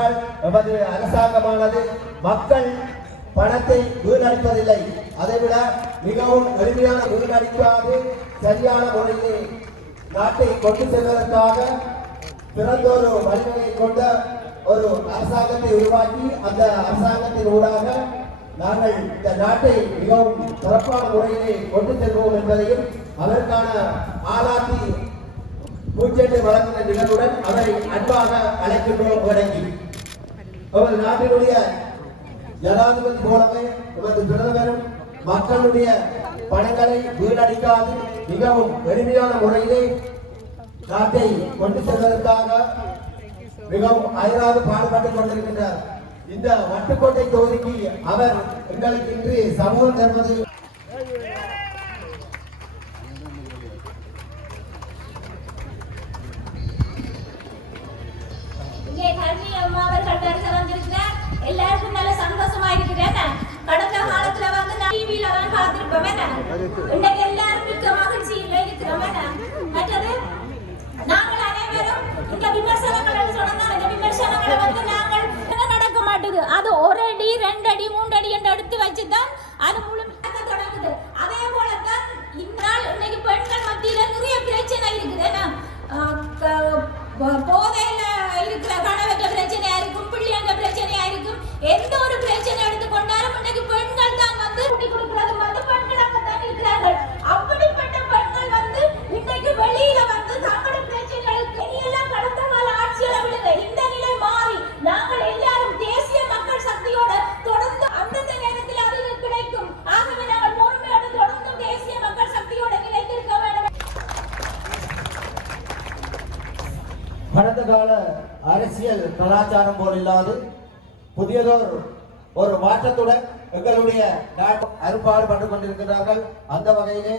ஏனென்றால் நமது அரசாங்கமானது மக்கள் பணத்தை வீணடிப்பதில்லை. அதைவிட மிகவும் எளிமையான வீணடிக்காது சரியான முறையிலே நாட்டை கொண்டு செல்வதற்காக பிறந்தொரு வலிமையை கொண்ட ஒரு அரசாங்கத்தை உருவாக்கி அந்த அரசாங்கத்தின் ஊடாக நாங்கள் இந்த நாட்டை மிகவும் சிறப்பான முறையிலே கொண்டு செல்வோம் என்பதையும் அதற்கான ஆளாத்தி பூச்செண்டு வழங்கின நிகழ்வுடன் அவரை அன்பாக அழைக்கின்றோம் வழங்கி அவர் நாட்டினுடைய ஜனாதிபதி போலவே நமது பிரதமரும் மக்களுடைய பணங்களை வீணடிக்காது மிகவும் எளிமையான முறையிலே நாட்டை கொண்டு செல்வதற்காக மிகவும் அயராது பாடுபட்டுக் கொண்டிருக்கின்றார். இந்த வட்டுக்கோட்டை தொகுதிக்கு அவர் எங்களுக்கு இன்று சமூகம் தருவது அவர்கள் ഉണ്ടാക്കിയത് கடந்த கால அரசியல் கலாச்சாரம் போல் இல்லாது புதியதோர் ஒரு மாற்றத்துடன் எங்களுடைய நாட்டு அறுபாடுபட்டுக் கொண்டிருக்கிறார்கள். அந்த வகையிலே